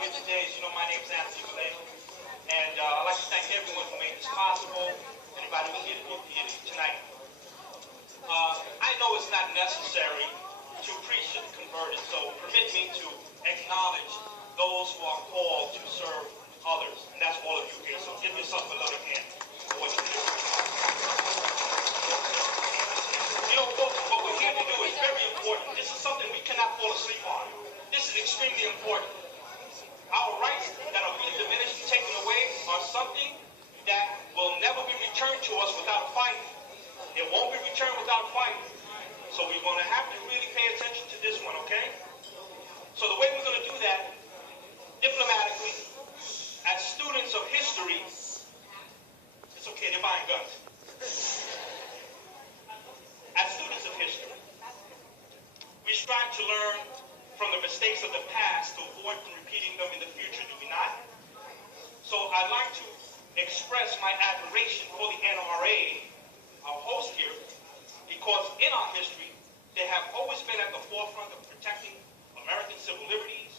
here today is, my name is Mele, and I'd like to thank everyone who made this possible, anybody who's here tonight. I know it's not necessary to preach to the converted, so permit me to acknowledge those who are called to serve others, and that's all of you here, so give yourself a loving hand for what you do. What we're here to do is very important. This is something we cannot fall asleep on. This is extremely important. Our rights that are being diminished and taken away are something that will never be returned to us without a fight. It won't be returned without a fight. So we're going to have to really pay attention to this one, okay? So the way we're going to do that, diplomatically, as students of history, it's okay, they're buying guns. As students of history, we strive to learn from the mistakes of the past to avoid from repeating them in the future, do we not? So I'd like to express my admiration for the NRA, our host here, because in our history, they have always been at the forefront of protecting American civil liberties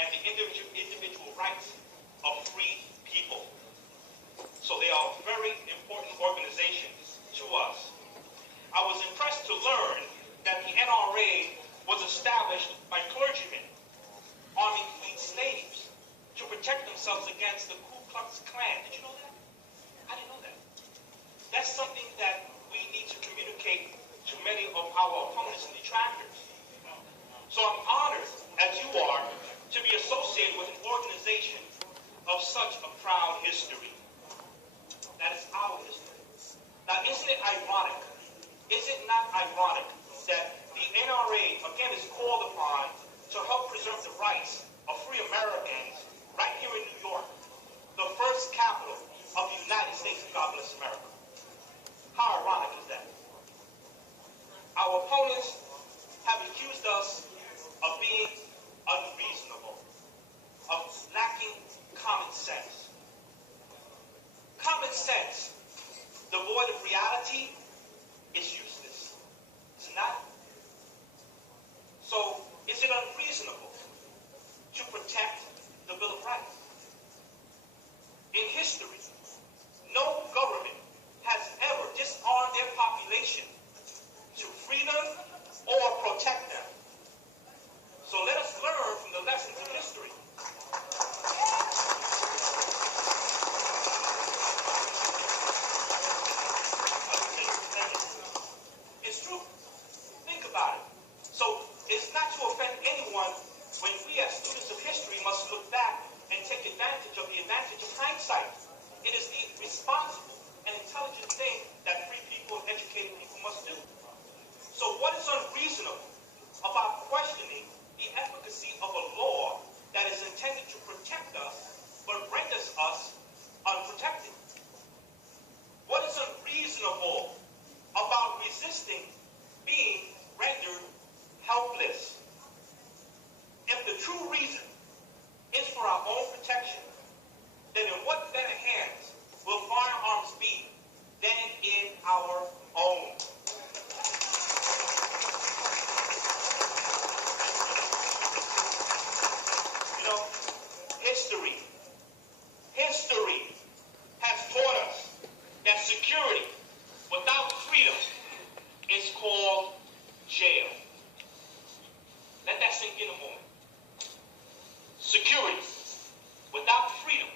and the individual rights of free people. So they are a very important organization to us. I was impressed to learn that the NRA was established by clergymen arming freed slaves to protect themselves against the Ku Klux Klan. Did you know that? I didn't know that. That's something that we need to communicate to many of our opponents and detractors. So I'm honored, as you are, to be associated with an organization of such a proud history. That is our history. Now, isn't it ironic? Is it not ironic that the NRA, again, is called upon to help preserve the rights of free Americans right here in New York, the first capital of the United States of God bless America? How ironic is that? Our opponents have accused us of being unreasonable, of lacking common sense. Common sense, devoid of reality, is useless. Is it not? So, is it unreasonable to protect the Bill of Rights? In history, no government has ever disarmed their population to free them or protect them. So let us learn from the lessons of history. It's true. Think about it. So it's not to offend anyone when we as students of history must look back and take advantage of the advantage of hindsight. It is the responsible and intelligent thing that free people and educated people must do. So what is unreasonable about questioning the efficacy of a law that is intended to protect us but renders us unprotected? What is unreasonable about resisting being rendered helpless? If the true reason is for our own protection, then in what better hands will firearms be than in our own? History has taught us that security without freedom is called jail. Let that sink in a moment. Security without freedom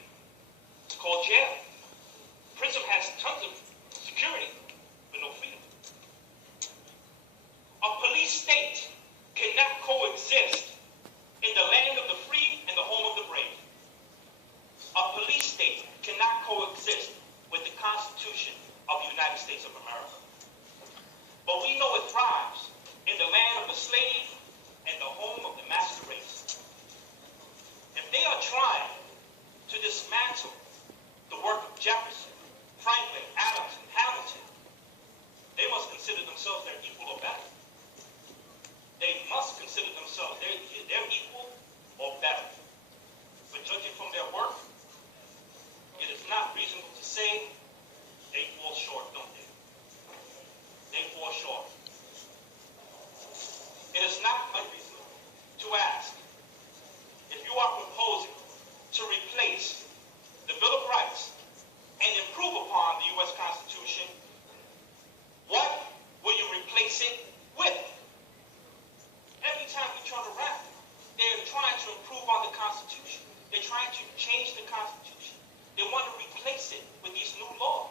trying to change the Constitution. They want to replace it with these new laws.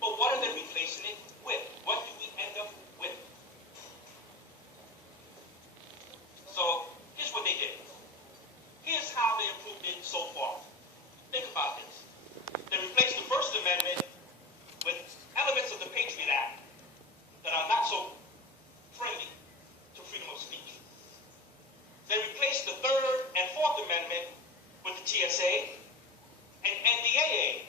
But what are they replacing it with? What do we end up with? So here's what they did. Here's how they improved it so far. Think about this. They replaced the First Amendment with elements of the Patriot Act that are not so friendly to freedom of speech. They replaced the Third and Fourth Amendment with the TSA and NDAA.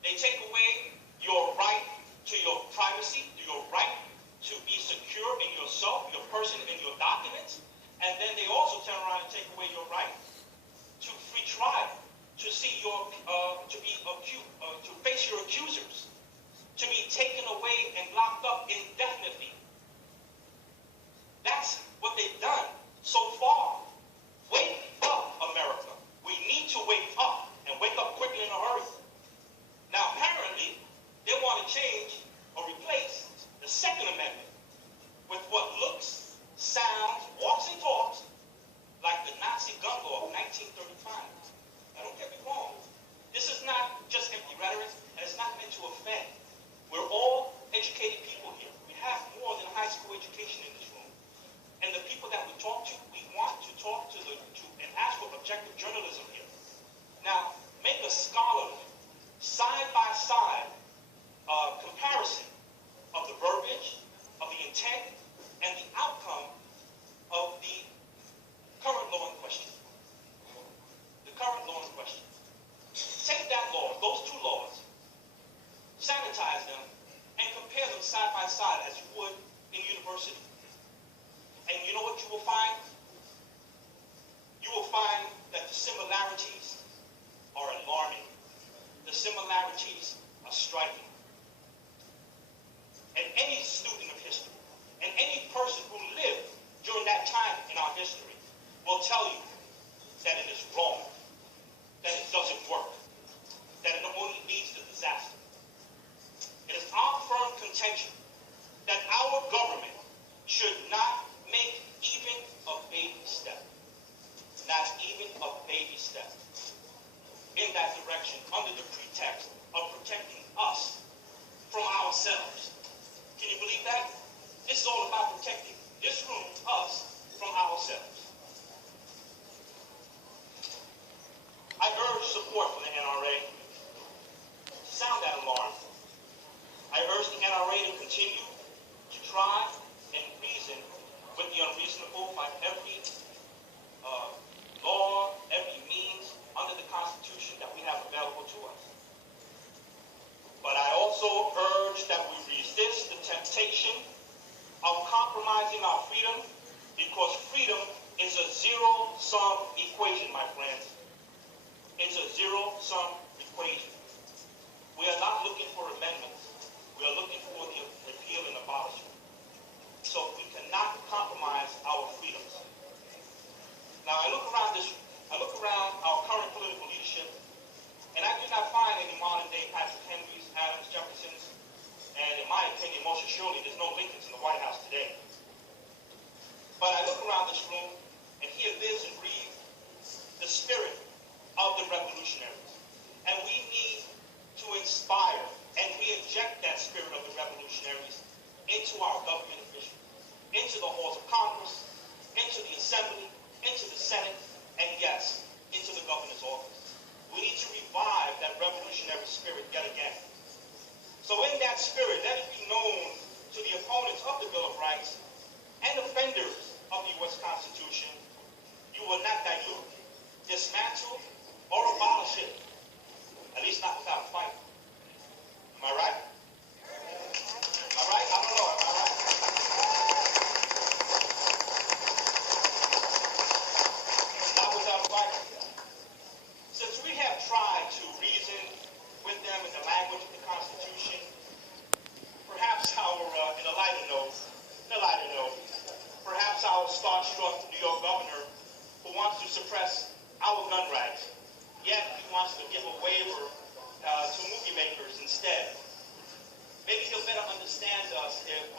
They take away your right to your privacy, your right to be secure in yourself, your person, and your documents. And then they also turn around and take away your right to free trial, to see your, to face your accusers, to be taken away and locked up indefinitely. That's what they've done so far. Wake up, America. We need to wake up, and wake up quickly in a hurry. Now, apparently, they want to change or replace the Second Amendment with what looks, sounds, walks, and talks like the Nazi gun law of 1935. Now, don't get me wrong. This is not just empty rhetoric, and it's not meant to offend. We're all educated people here. We have more than a high school education in this room. And the people that we talk to, we want to talk to and ask for objective journalism here. Now, make a scholarly, side-by-side comparison of the verbiage, of the intent, and the outcome of the current law in question. The current law in question. Take that law, those two laws, sanitize them, and compare them side by side as you would in university. And you know what you will find? You will find that the similarities are alarming. The similarities are striking. And any student of history, and any person who lived during that time in our history will tell you that it is wrong, that it doesn't work, that it only leads to disaster. It is our firm contention that our government should not make even a baby step, not even a baby step, in that direction under the pretext of protecting us from ourselves. Can you believe that? This is all about protecting this room, us, from ourselves. I urge support for the NRA. Sound that alarm. I urge the NRA to continue to try and reason with the unreasonable by every law, every means under the Constitution that we have available to us. But I also urge that we resist the temptation of compromising our freedom, because freedom is a zero-sum equation, my friends. It's a zero-sum equation. We are not looking for amendments. We are looking for the repeal and abolishment. So we cannot compromise our freedoms. Now I look around our current political leadership, and I do not find any modern-day Patrick Henrys, Adams, Jeffersons, and in my opinion, most assuredly, there's no Lincolns in the White House today. But I look around this room, and here lives and breathes the spirit of the revolutionaries. And we need to inspire and re-inject that spirit of the revolutionaries into our government officials, into the halls of Congress, into the Assembly, into the Senate, and yes, into the governor's office. We need to revive that revolutionary spirit yet again. So in that spirit, let it be known to the opponents of the Bill of Rights and offenders of the U.S. Constitution, you will not dilute, dismantle, or abolish it, at least not without a fight. Am I right? Am I right? I don't know. Am I right? Not without a fight. Since we have tried to reason with them in the language of the Constitution, perhaps in a lighter note, perhaps our star-struck New York governor who wants to suppress our gun rights, yet he wants to give a waiver to movie makers instead. Maybe he'll better understand us if